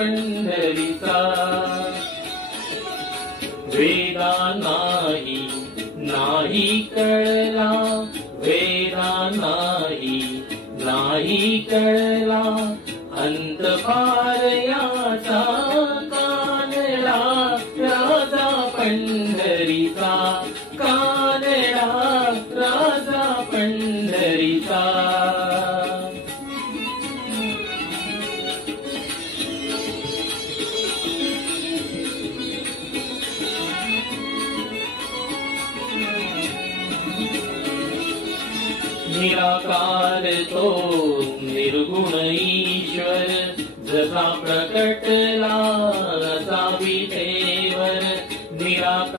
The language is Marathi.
पंढरीचा वेदा नाही कळला वेदा नाही कळला अंत पार याचा कानडा राजा पंढरीचा कानडा राजा पंढरीचा निराकार तो निर्गुण ईश्वर जसा प्रकटला असा विठेवर निराकार